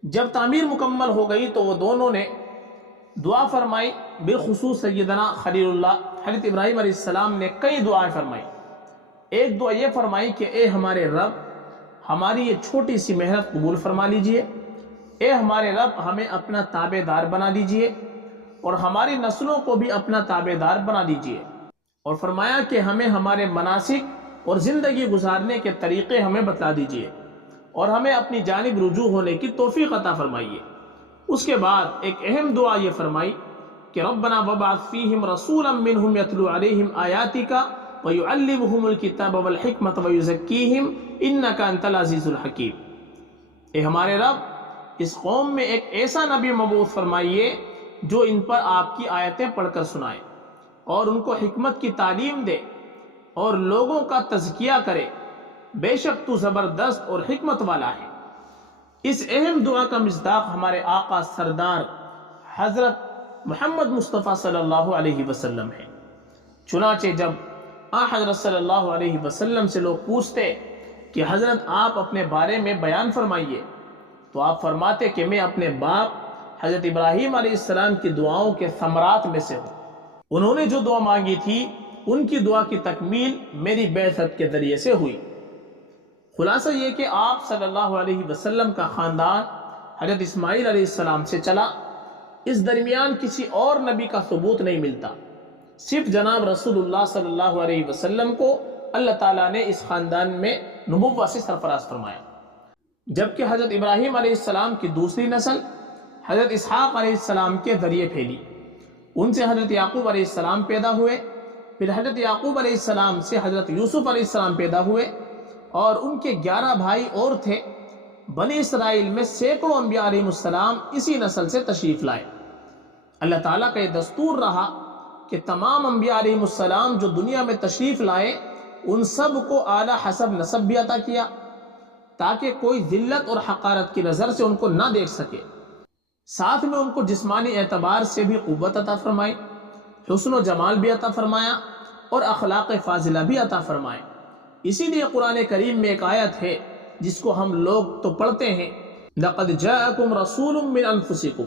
جب تعمیر مکمل ہو گئی تو وہ دونوں نے دعا فرمائی، بالخصوص سیدنا خلیل اللہ حضرت ابراہیم علیہ السلام نے کئی دعائیں فرمائی۔ ایک دعا یہ فرمائی کہ اے ہمارے رب، ہماری یہ چھوٹی سی محنت قبول فرما لیجئے۔ اے ہمارے رب ہمیں اپنا تابع دار بنا دیجئے اور ہماری نسلوں کو بھی اپنا تابع دار بنا دیجئے، اور فرمایا کہ ہمیں ہمارے مناسک اور زندگی گزارنے کے طریقے ہمیں بتلا دیجئے اور ہمیں اپنی جانب رجوع ہونے کی توفیق عطا فرمائیے۔ اس کے بعد ایک اہم دعا یہ فرمائی کہ ربنا وابعث فیہم رسولا منہم یتلو علیہم آیاتک ویعلمہم الکتاب والحکمت ویزکیہم انک انت العزیز الحکیم۔ اے ہمارے رب اس قوم میں ایک ایسا نبی مبعوث فرمائیے جو ان پر آپ کی آیتیں پڑھ کر سنائے اور ان کو حکمت کی تعلیم دے اور لوگوں کا تزکیہ کرے، بے شک تو زبردست اور حکمت والا ہے۔ اس اہم دعا کا مصداق ہمارے آقا سردار حضرت محمد مصطفیٰ صلی اللہ علیہ وسلم ہے۔ چنانچہ جب حضرت صلی اللہ علیہ وسلم سے لوگ پوچھتے کہ حضرت آپ اپنے بارے میں بیان فرمائیے، تو آپ فرماتے کہ میں اپنے باپ حضرت ابراہیم علیہ السلام کی دعاؤں کے ثمرات میں سے ہوں۔ انہوں نے جو دعا مانگی تھی ان کی دعا کی تکمیل میری بعثت کے ذریعے سے ہوئی۔ خلاصہ یہ کہ آپ صلی اللہ علیہ وسلم کا خاندان حضرت اسماعیل علیہ السلام سے چلا، اس درمیان کسی اور نبی کا ثبوت نہیں ملتا، صرف جناب رسول اللہ صلی اللہ علیہ وسلم کو اللہ تعالیٰ نے اس خاندان میں نبوت سے سرفراز فرمایا۔ جبکہ حضرت ابراہیم علیہ السلام کی دوسری نسل حضرت اسحاق علیہ السلام کے ذریعے پھیلی، ان سے حضرت یعقوب علیہ السلام پیدا ہوئے، پھر حضرت یعقوب علیہ السلام سے حضرت یوسف علیہ السلام پیدا ہوئے، اور ان کے 11 بھائی اور تھے۔ بنی اسرائیل میں سینکڑوں انبیاء علیہ السلام اسی نسل سے تشریف لائے۔ اللہ تعالیٰ کا یہ دستور رہا کہ تمام انبیاء علیہ السلام جو دنیا میں تشریف لائے ان سب کو اعلیٰ حسب نسب بھی عطا کیا تاکہ کوئی ذلت اور حقارت کی نظر سے ان کو نہ دیکھ سکے، ساتھ میں ان کو جسمانی اعتبار سے بھی قوت عطا فرمائی، حسن و جمال بھی عطا فرمایا اور اخلاق فاضلہ بھی عطا فرمائے۔ اسی لیے قرآن کریم میں ایک آیت ہے جس کو ہم لوگ تو پڑھتے ہیں، لَقَدْ جَاءَكُمْ رَسُولٌ مِّنْ أَنفُسِكُمْ،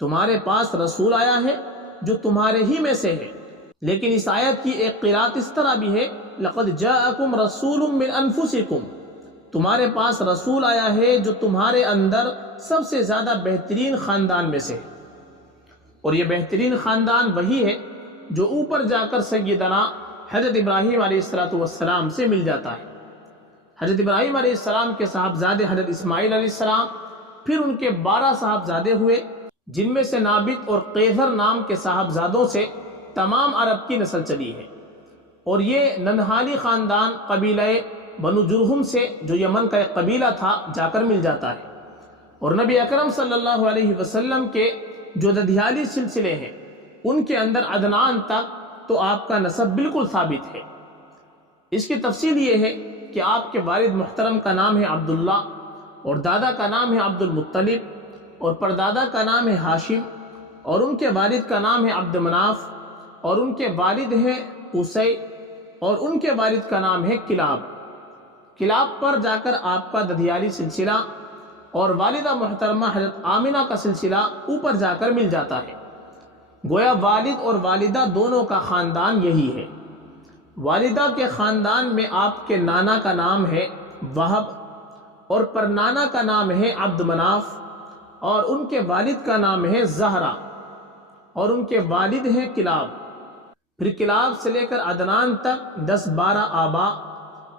تمہارے پاس رسول آیا ہے جو تمہارے ہی میں سے ہے۔ لیکن اس آیت کی ایک قرات اس طرح بھی ہے، لَقَدْ جَاءَكُمْ رَسُولٌ مِّنْ أَنفُسِكُمْ، تمہارے پاس رسول آیا ہے جو تمہارے اندر سب سے زیادہ بہترین خاندان میں سے ہے، اور یہ بہترین خاندان وہی ہے جو اوپر جا کر سیدنا حضرت ابراہیم علیہ السلام سے مل جاتا ہے۔ حضرت ابراہیم علیہ السلام کے صاحبزادے حضرت اسماعیل علیہ السلام، پھر ان کے 12 صاحبزادے ہوئے جن میں سے نابت اور قیظر نام کے صاحبزادوں سے تمام عرب کی نسل چلی ہے، اور یہ ننہالی خاندان قبیلہ بنو جرہم سے جو یمن کا ایک قبیلہ تھا جا کر مل جاتا ہے، اور نبی اکرم صلی اللہ علیہ وسلم کے جو ددیالی سلسلے ہیں ان کے اندر عدنان تک تو آپ کا نسب بالکل ثابت ہے۔ اس کی تفصیل یہ ہے کہ آپ کے والد محترم کا نام ہے عبداللہ، اور دادا کا نام ہے عبد المطلب، اور پردادا کا نام ہے ہاشم، اور ان کے والد کا نام ہے عبد مناف، اور ان کے والد ہیں قصی، اور ان کے والد کا نام ہے کلاب۔ کلاب پر جا کر آپ کا ددیالی سلسلہ اور والدہ محترمہ حضرت آمنہ کا سلسلہ اوپر جا کر مل جاتا ہے۔ گویا والد اور والدہ دونوں کا خاندان یہی ہے۔ والدہ کے خاندان میں آپ کے نانا کا نام ہے وہب، اور پرنانا کا نام ہے عبد مناف، اور ان کے والد کا نام ہے زہرا، اور ان کے والد ہیں کلاب۔ پھر کلاب سے لے کر عدنان تک 10-12 آبا،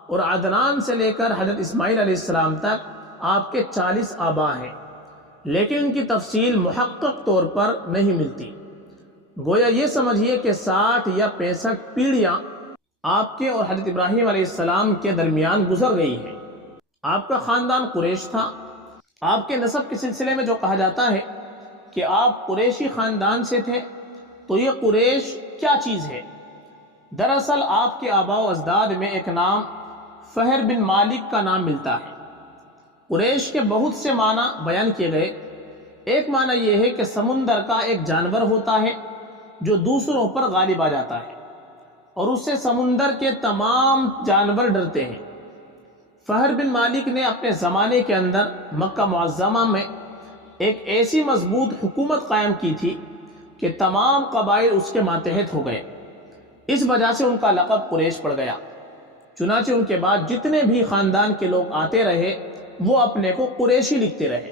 اور عدنان سے لے کر حضرت اسماعیل علیہ السلام تک آپ کے 40 آبا ہیں، لیکن ان کی تفصیل محقق طور پر نہیں ملتی۔ گویا یہ سمجھیے کہ 60 یا 65 پیڑھیاں آپ کے اور حضرت ابراہیم علیہ السلام کے درمیان گزر گئی ہیں۔ آپ کا خاندان قریش تھا۔ آپ کے نسب کے سلسلے میں جو کہا جاتا ہے کہ آپ قریشی خاندان سے تھے، تو یہ قریش کیا چیز ہے؟ دراصل آپ کے آباء و اجداد میں ایک نام فہر بن مالک کا نام ملتا ہے۔ قریش کے بہت سے معنی بیان کیے گئے۔ ایک معنی یہ ہے کہ سمندر کا ایک جانور ہوتا ہے جو دوسروں پر غالب آ جاتا ہے، اور اس سے سمندر کے تمام جانور ڈرتے ہیں۔ فہر بن مالک نے اپنے زمانے کے اندر مکہ معظمہ میں ایک ایسی مضبوط حکومت قائم کی تھی کہ تمام قبائل اس کے ماتحت ہو گئے، اس وجہ سے ان کا لقب قریش پڑ گیا۔ چنانچہ ان کے بعد جتنے بھی خاندان کے لوگ آتے رہے وہ اپنے کو قریشی لکھتے رہے،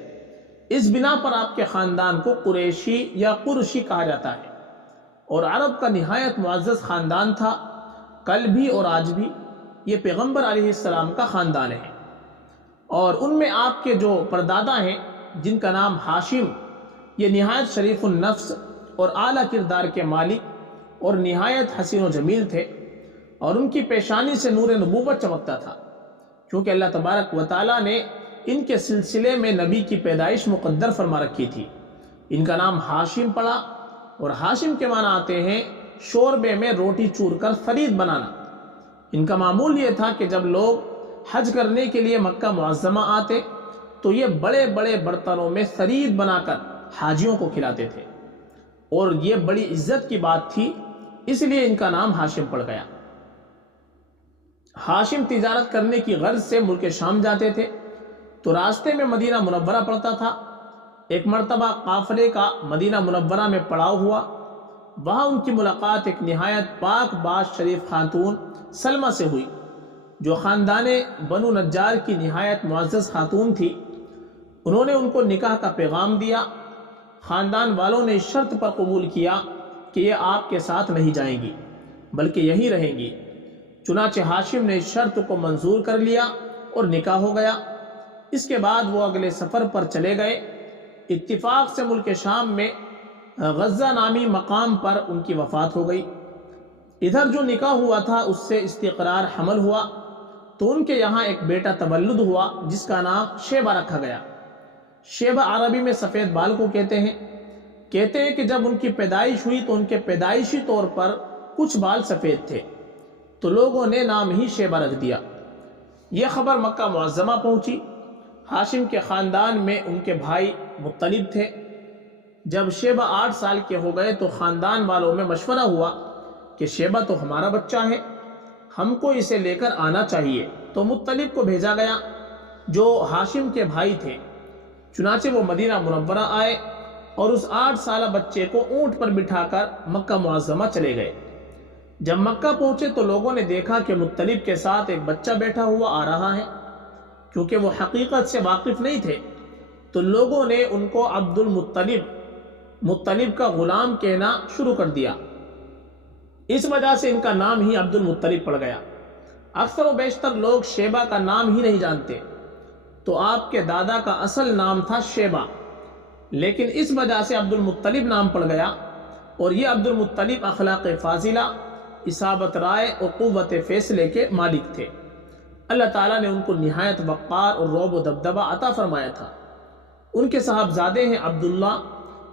اس بنا پر آپ کے خاندان کو قریشی یا قرشی کہا جاتا ہے، اور عرب کا نہایت معزز خاندان تھا، کل بھی اور آج بھی یہ پیغمبر علیہ السلام کا خاندان ہے۔ اور ان میں آپ کے جو پردادا ہیں جن کا نام ہاشم، یہ نہایت شریف النفس اور اعلیٰ کردار کے مالک اور نہایت حسین و جمیل تھے، اور ان کی پیشانی سے نور نبوت چمکتا تھا، کیونکہ اللہ تبارک و تعالیٰ نے ان کے سلسلے میں نبی کی پیدائش مقدر فرما رکھی تھی۔ ان کا نام ہاشم پڑا، اور ہاشم کے معنی آتے ہیں شوربے میں روٹی چور کر فرید بنانا۔ ان کا معمول یہ تھا کہ جب لوگ حج کرنے کے لیے مکہ معظمہ آتے تو یہ بڑے بڑے برتنوں میں فرید بنا کر حاجیوں کو کھلاتے تھے، اور یہ بڑی عزت کی بات تھی، اس لیے ان کا نام ہاشم پڑ گیا۔ ہاشم تجارت کرنے کی غرض سے ملک شام جاتے تھے تو راستے میں مدینہ منورہ پڑتا تھا۔ ایک مرتبہ قافلے کا مدینہ منورہ میں پڑاؤ ہوا، وہاں ان کی ملاقات ایک نہایت پاک باز شریف خاتون سلمہ سے ہوئی، جو خاندان بنو نجار کی نہایت معزز خاتون تھی۔ انہوں نے ان کو نکاح کا پیغام دیا۔ خاندان والوں نے اس شرط پر قبول کیا کہ یہ آپ کے ساتھ نہیں جائیں گی بلکہ یہیں رہیں گی۔ چنانچہ ہاشم نے اس شرط کو منظور کر لیا اور نکاح ہو گیا۔ اس کے بعد وہ اگلے سفر پر چلے گئے۔ اتفاق سے ملک شام میں غزہ نامی مقام پر ان کی وفات ہو گئی۔ ادھر جو نکاح ہوا تھا اس سے استقرار حمل ہوا تو ان کے یہاں ایک بیٹا تولد ہوا جس کا نام شیبہ رکھا گیا۔ شیبہ عربی میں سفید بال کو کہتے ہیں کہ جب ان کی پیدائش ہوئی تو ان کے پیدائشی طور پر کچھ بال سفید تھے تو لوگوں نے نام ہی شیبہ رکھ دیا۔ یہ خبر مکہ معظمہ پہنچی۔ ہاشم کے خاندان میں ان کے بھائی مطلب تھے۔ جب شیبہ 8 سال کے ہو گئے تو خاندان والوں میں مشورہ ہوا کہ شیبہ تو ہمارا بچہ ہے، ہم کو اسے لے کر آنا چاہیے، تو مطلب کو بھیجا گیا جو ہاشم کے بھائی تھے۔ چنانچہ وہ مدینہ منورہ آئے اور اس 8 سالہ بچے کو اونٹ پر بٹھا کر مکہ معظمہ چلے گئے۔ جب مکہ پہنچے تو لوگوں نے دیکھا کہ مطلب کے ساتھ ایک بچہ بیٹھا ہوا آ رہا ہے۔ کیونکہ وہ حقیقت سے واقف نہیں تھے تو لوگوں نے ان کو عبد المطلب کا غلام کہنا شروع کر دیا۔ اس وجہ سے ان کا نام ہی عبد المطلب پڑ گیا۔ اکثر و بیشتر لوگ شیبہ کا نام ہی نہیں جانتے، تو آپ کے دادا کا اصل نام تھا شیبہ، لیکن اس وجہ سے عبد المطلب نام پڑ گیا۔ اور یہ عبد المطلب اخلاق فاضلہ، اصابت رائے اور قوت فیصلے کے مالک تھے۔ اللہ تعالیٰ نے ان کو نہایت وقار اور رعب و دبدبہ عطا فرمایا تھا۔ ان کے صاحبزادے ہیں عبداللہ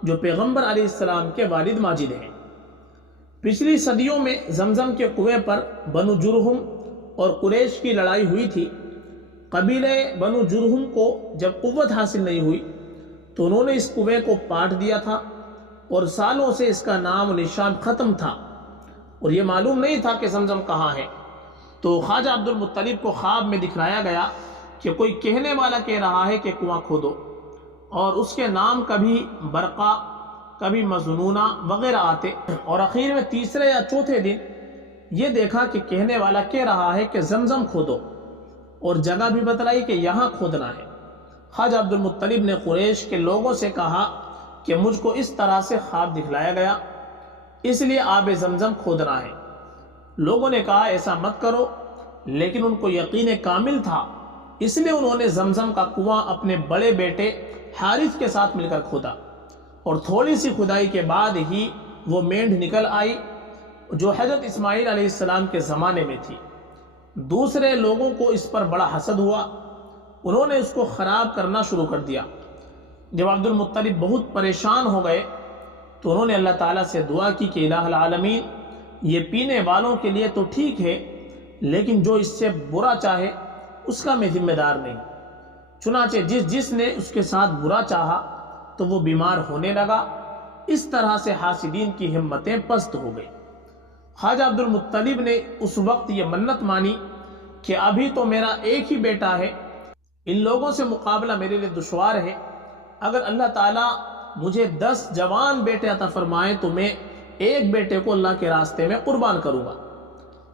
جو پیغمبر علیہ السلام کے والد ماجد ہیں۔ پچھلی صدیوں میں زمزم کے کنویں پر بنو جرہم اور قریش کی لڑائی ہوئی تھی۔ قبیلہ بنو جرہم کو جب قوت حاصل نہیں ہوئی تو انہوں نے اس کنویں کو پاٹ دیا تھا، اور سالوں سے اس کا نام و نشان ختم تھا، اور یہ معلوم نہیں تھا کہ زمزم کہاں ہے۔ تو خواجہ عبد المطلب کو خواب میں دکھلایا گیا کہ کوئی کہنے والا کہہ رہا ہے کہ کنواں کھودو، اور اس کے نام کبھی برقع، کبھی مظنونہ وغیرہ آتے، اور اخیر میں تیسرے یا چوتھے دن یہ دیکھا کہ کہنے والا کہہ رہا ہے کہ زمزم کھودو، اور جگہ بھی بتلائی کہ یہاں کھودنا ہے۔ خواجہ عبد المطلب نے قریش کے لوگوں سے کہا کہ مجھ کو اس طرح سے خواب دکھلایا گیا، اس لیے آب زمزم کھودنا ہے۔ لوگوں نے کہا ایسا مت کرو، لیکن ان کو یقین کامل تھا، اس لیے انہوں نے زمزم کا کنواں اپنے بڑے بیٹے حارث کے ساتھ مل کر کھودا، اور تھوڑی سی کھدائی کے بعد ہی وہ مینڈ نکل آئی جو حضرت اسماعیل علیہ السلام کے زمانے میں تھی۔ دوسرے لوگوں کو اس پر بڑا حسد ہوا، انہوں نے اس کو خراب کرنا شروع کر دیا۔ جب عبد المطلب بہت پریشان ہو گئے تو انہوں نے اللہ تعالیٰ سے دعا کی کہ الہ العالمین، یہ پینے والوں کے لیے تو ٹھیک ہے، لیکن جو اس سے برا چاہے اس کا میں ذمہ دار نہیں۔ چنانچہ جس نے اس کے ساتھ برا چاہا تو وہ بیمار ہونے لگا۔ اس طرح سے حاسدین کی ہمتیں پست ہو گئی۔ خواجہ عبد المطلب نے اس وقت یہ منت مانی کہ ابھی تو میرا ایک ہی بیٹا ہے، ان لوگوں سے مقابلہ میرے لیے دشوار ہے، اگر اللہ تعالیٰ مجھے 10 جوان بیٹے عطا فرمائے تو میں ایک بیٹے کو اللہ کے راستے میں قربان کروں گا۔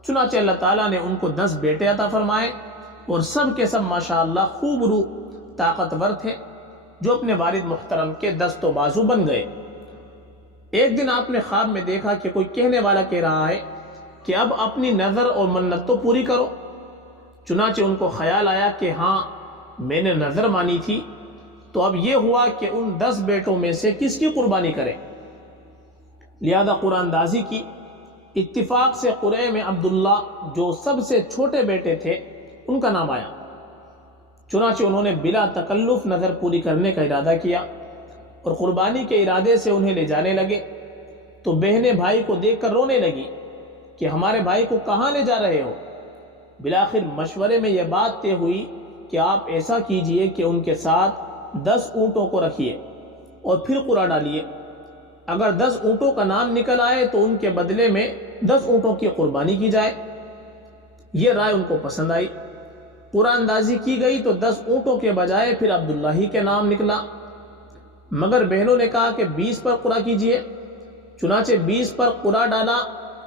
چنانچہ اللہ تعالیٰ نے ان کو 10 بیٹے عطا فرمائے، اور سب کے سب ماشاءاللہ خوب روح طاقتور تھے۔ جو اپنے والد محترم کے دست و بازو بن گئے۔ ایک دن آپ نے خواب میں دیکھا کہ کوئی کہنے والا کہہ رہا ہے کہ اب اپنی نظر اور منت تو پوری کرو۔ چنانچہ ان کو خیال آیا کہ ہاں میں نے نظر مانی تھی، تو اب یہ ہوا کہ ان 10 بیٹوں میں سے کس کی قربانی کریں۔ لہذا قرآن دازی کی۔ اتفاق سے قرعے میں عبداللہ جو سب سے چھوٹے بیٹے تھے ان کا نام آیا۔ چنانچہ انہوں نے بلا تکلف نظر پوری کرنے کا ارادہ کیا اور قربانی کے ارادے سے انہیں لے جانے لگے، تو بہنیں بھائی کو دیکھ کر رونے لگی کہ ہمارے بھائی کو کہاں لے جا رہے ہو۔ بالآخر مشورے میں یہ بات طے ہوئی کہ آپ ایسا کیجئے کہ ان کے ساتھ 10 اونٹوں کو رکھیے اور پھر قرعہ ڈالیے۔ اگر 10 اونٹوں کا نام نکل آئے تو ان کے بدلے میں 10 اونٹوں کی قربانی کی جائے۔ یہ رائے ان کو پسند آئی۔ قرعہ اندازی کی گئی تو 10 اونٹوں کے بجائے پھر عبداللہ ہی کے نام نکلا، مگر بہنوں نے کہا کہ 20 پر قرعہ کیجئے۔ چنانچہ 20 پر قرعہ ڈالا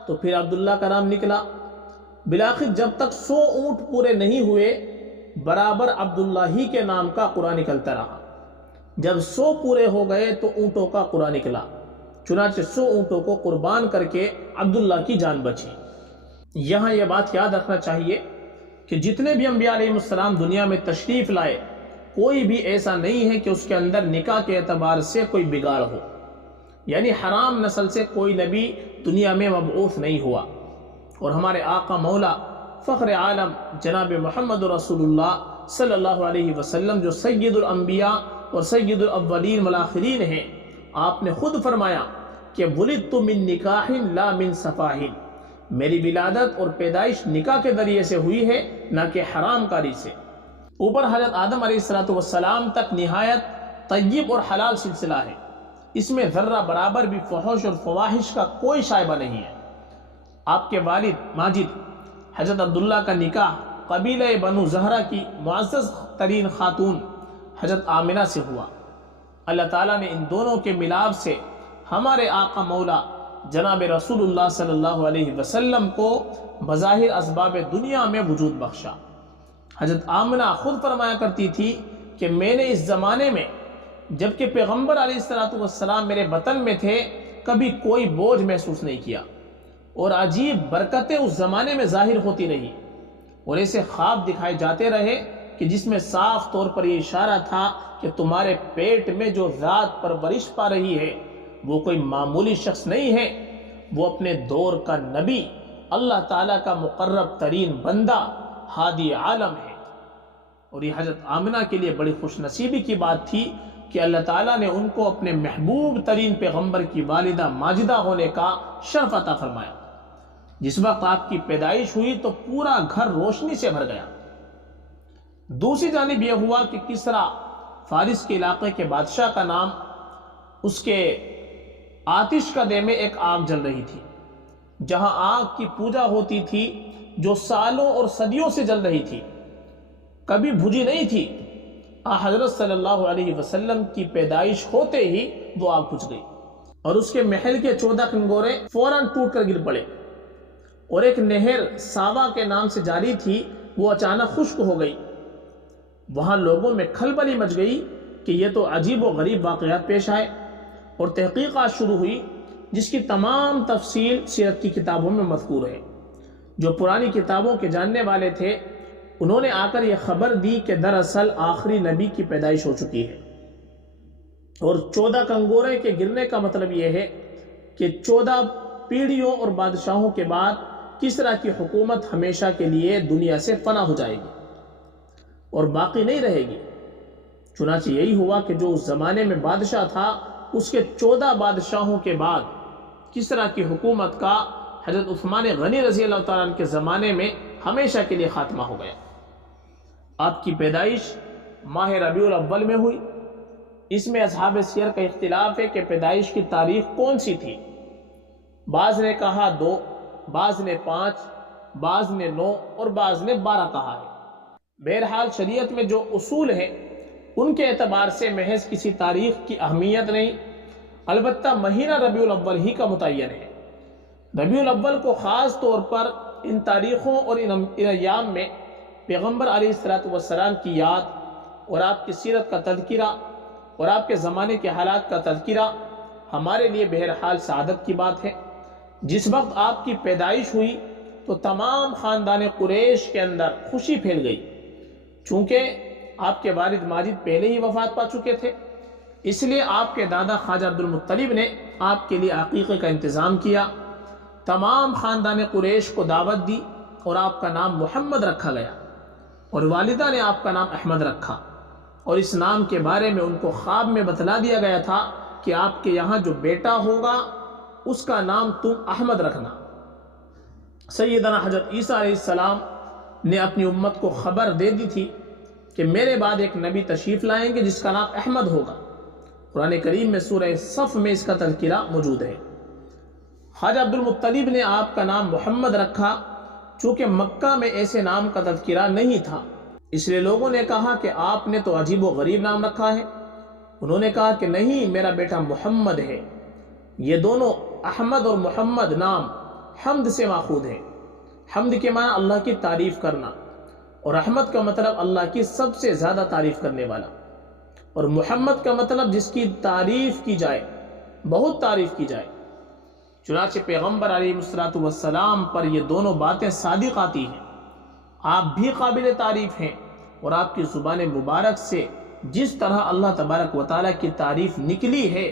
تو پھر عبداللہ کا نام نکلا۔ بالآخر جب تک 100 اونٹ پورے نہیں ہوئے برابر عبداللہ ہی کے نام کا قرعہ نکلتا رہا۔ جب 100 پورے ہو گئے تو اونٹوں کا قرعہ نکلا، چنانچہ 100 اونٹوں کو قربان کر کے عبداللہ کی جان بچی۔ یہاں یہ بات یاد رکھنا چاہیے کہ جتنے بھی انبیاء علیہ السلام دنیا میں تشریف لائے، کوئی بھی ایسا نہیں ہے کہ اس کے اندر نکاح کے اعتبار سے کوئی بگاڑ ہو، یعنی حرام نسل سے کوئی نبی دنیا میں مبعوث نہیں ہوا۔ اور ہمارے آقا مولا فخر عالم جناب محمد رسول اللہ صلی اللہ علیہ وسلم جو سید الانبیاء اور سید الاولین والآخرین ہیں، آپ نے خود فرمایا کہ ولدت من نکاح لا من سفاح، میری ولادت اور پیدائش نکاح کے ذریعے سے ہوئی ہے، نہ کہ حرام کاری سے۔ اوپر حضرت آدم علیہ السلام تک نہایت طیب اور حلال سلسلہ ہے، اس میں ذرہ برابر بھی فحش اور فواحش کا کوئی شائبہ نہیں ہے۔ آپ کے والد ماجد حضرت عبداللہ کا نکاح قبیلہ بنو زہرہ کی معزز ترین خاتون حضرت آمنہ سے ہوا۔ اللہ تعالیٰ نے ان دونوں کے ملاپ سے ہمارے آقا مولا جناب رسول اللہ صلی اللہ علیہ وسلم کو بظاہر اسباب دنیا میں وجود بخشا۔ حضرت آمنہ خود فرمایا کرتی تھی کہ میں نے اس زمانے میں جبکہ پیغمبر علیہ السلام میرے بطن میں تھے کبھی کوئی بوجھ محسوس نہیں کیا، اور عجیب برکتیں اس زمانے میں ظاہر ہوتی رہی، اور ایسے خواب دکھائے جاتے رہے کہ جس میں صاف طور پر یہ اشارہ تھا کہ تمہارے پیٹ میں جو ذات پرورش پا رہی ہے وہ کوئی معمولی شخص نہیں ہے، وہ اپنے دور کا نبی، اللہ تعالیٰ کا مقرب ترین بندہ، ہادی عالم ہے۔ اور یہ حضرت آمنہ کے لیے بڑی خوش نصیبی کی بات تھی کہ اللہ تعالیٰ نے ان کو اپنے محبوب ترین پیغمبر کی والدہ ماجدہ ہونے کا شرف عطا فرمایا۔ جس وقت آپ کی پیدائش ہوئی تو پورا گھر روشنی سے بھر گیا۔ دوسری جانب یہ ہوا کہ کسریٰ فارس کے علاقے کے بادشاہ کا نام، اس کے آتش کا دے میں ایک آگ جل رہی تھی، جہاں آگ کی پوجا ہوتی تھی جو سالوں اور صدیوں سے جل رہی تھی، کبھی بجھی نہیں تھی۔ حضرت صلی اللہ علیہ وسلم کی پیدائش ہوتے ہی وہ آگ بجھ گئی، اور اس کے محل کے 14 کنگورے فوراً ٹوٹ کر گر پڑے، اور ایک نہر ساوا کے نام سے جاری تھی وہ اچانک خشک ہو گئی۔ وہاں لوگوں میں کھلبلی مچ گئی کہ یہ تو عجیب و غریب واقعات پیش آئے، اور تحقیقات شروع ہوئی جس کی تمام تفصیل سیرت کی کتابوں میں مذکور ہے۔ جو پرانی کتابوں کے جاننے والے تھے انہوں نے آ کر یہ خبر دی کہ دراصل آخری نبی کی پیدائش ہو چکی ہے، اور 14 کنگورے کے گرنے کا مطلب یہ ہے کہ 14 پیڑھیوں اور بادشاہوں کے بعد کسریٰ کی حکومت ہمیشہ کے لیے دنیا سے فنا ہو جائے گی اور باقی نہیں رہے گی۔ چنانچہ یہی ہوا کہ جو اس زمانے میں بادشاہ تھا اس کے 14 بادشاہوں کے بعد کسریٰ کی حکومت کا حضرت عثمان غنی رضی اللہ تعالیٰ عنہ کے زمانے میں ہمیشہ کے لیے خاتمہ ہو گیا۔ آپ کی پیدائش ماہ ربیع الاول میں ہوئی۔ اس میں اصحاب سیر کا اختلاف ہے کہ پیدائش کی تاریخ کون سی تھی۔ بعض نے کہا 2، بعض نے 5، بعض نے 9 اور بعض نے 12 کہا ہے۔ بہرحال شریعت میں جو اصول ہیں ان کے اعتبار سے محض کسی تاریخ کی اہمیت نہیں، البتہ مہینہ ربیع الاول ہی کا متعین ہے۔ ربیع الاول کو خاص طور پر ان تاریخوں اور ان ایام میں پیغمبر علیہ السلام کی یاد اور آپ کی سیرت کا تذکرہ اور آپ کے زمانے کے حالات کا تذکرہ ہمارے لیے بہرحال سعادت کی بات ہے۔ جس وقت آپ کی پیدائش ہوئی تو تمام خاندان قریش کے اندر خوشی پھیل گئی، چونکہ آپ کے والد ماجد پہلے ہی وفات پا چکے تھے، اس لیے آپ کے دادا خواجہ عبد المطلب نے آپ کے لیے عقیقے کا انتظام کیا، تمام خاندان قریش کو دعوت دی اور آپ کا نام محمد رکھا گیا، اور والدہ نے آپ کا نام احمد رکھا، اور اس نام کے بارے میں ان کو خواب میں بتلا دیا گیا تھا کہ آپ کے یہاں جو بیٹا ہوگا اس کا نام تم احمد رکھنا۔ سیدنا حضرت عیسیٰ علیہ السلام نے اپنی امت کو خبر دے دی تھی کہ میرے بعد ایک نبی تشریف لائیں گے جس کا نام احمد ہوگا۔ قرآن کریم میں سورہ صف میں اس کا تذکرہ موجود ہے۔ خواجہ عبد المطلب نے آپ کا نام محمد رکھا، چونکہ مکہ میں ایسے نام کا تذکرہ نہیں تھا، اس لیے لوگوں نے کہا کہ آپ نے تو عجیب و غریب نام رکھا ہے۔ انہوں نے کہا کہ نہیں، میرا بیٹا محمد ہے۔ یہ دونوں احمد اور محمد نام حمد سے ماخوذ ہے۔ حمد کے معنی اللہ کی تعریف کرنا، اور احمد کا مطلب اللہ کی سب سے زیادہ تعریف کرنے والا، اور محمد کا مطلب جس کی تعریف کی جائے، بہت تعریف کی جائے۔ چنانچہ پیغمبر علیہ السلام پر یہ دونوں باتیں صادق آتی ہیں۔ آپ بھی قابل تعریف ہیں، اور آپ کی زبان مبارک سے جس طرح اللہ تبارک و تعالیٰ کی تعریف نکلی ہے،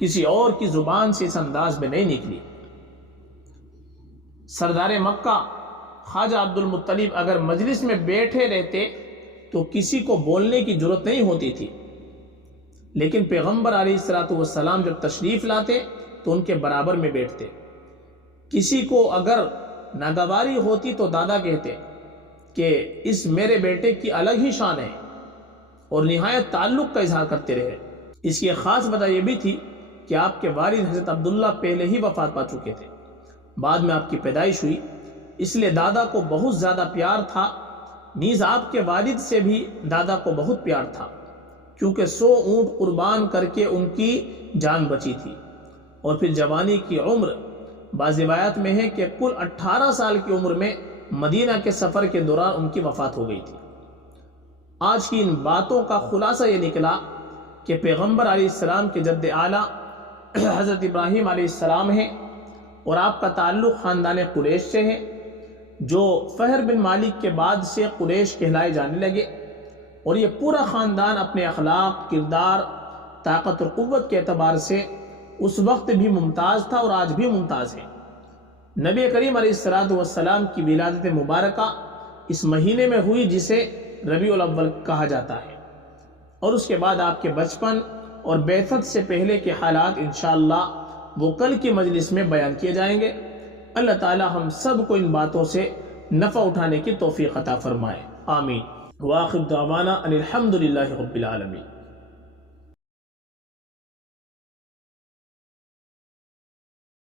کسی اور کی زبان سے اس انداز میں نہیں نکلی۔ سردار مکہ خواجہ عبد المطلب اگر مجلس میں بیٹھے رہتے تو کسی کو بولنے کی ضرورت نہیں ہوتی تھی، لیکن پیغمبر علیہ السلام جب تشریف لاتے تو ان کے برابر میں بیٹھتے۔ کسی کو اگر ناگواری ہوتی تو دادا کہتے کہ اس میرے بیٹے کی الگ ہی شان ہے، اور نہایت تعلق کا اظہار کرتے رہے۔ اس کی ایک خاص وجہ یہ بھی تھی کہ آپ کے والد حضرت عبداللہ پہلے ہی وفات پا چکے تھے، بعد میں آپ کی پیدائش ہوئی، اس لیے دادا کو بہت زیادہ پیار تھا۔ نیز آپ کے والد سے بھی دادا کو بہت پیار تھا، کیونکہ 100 اونٹ قربان کر کے ان کی جان بچی تھی، اور پھر جوانی کی عمر بعض روایات میں ہے کہ کل 18 سال کی عمر میں مدینہ کے سفر کے دوران ان کی وفات ہو گئی تھی۔ آج کی ان باتوں کا خلاصہ یہ نکلا کہ پیغمبر علیہ السلام کے جد اعلیٰ حضرت ابراہیم علیہ السلام ہیں، اور آپ کا تعلق خاندان قریش سے ہے، جو فہر بن مالک کے بعد سے قریش کہلائے جانے لگے، اور یہ پورا خاندان اپنے اخلاق، کردار، طاقت اور قوت کے اعتبار سے اس وقت بھی ممتاز تھا اور آج بھی ممتاز ہے۔ نبی کریم علیہ السلام کی ولادت مبارکہ اس مہینے میں ہوئی جسے ربیع الاول کہا جاتا ہے، اور اس کے بعد آپ کے بچپن اور بعثت سے پہلے کے حالات انشاءاللہ وہ کل کی مجلس میں بیان کیے جائیں گے۔ اللہ تعالی ہم سب کو ان باتوں سے نفع اٹھانے کی توفیق عطا فرمائے، آمین۔ وآخر دعوانا ان الحمد للہ رب العالمین۔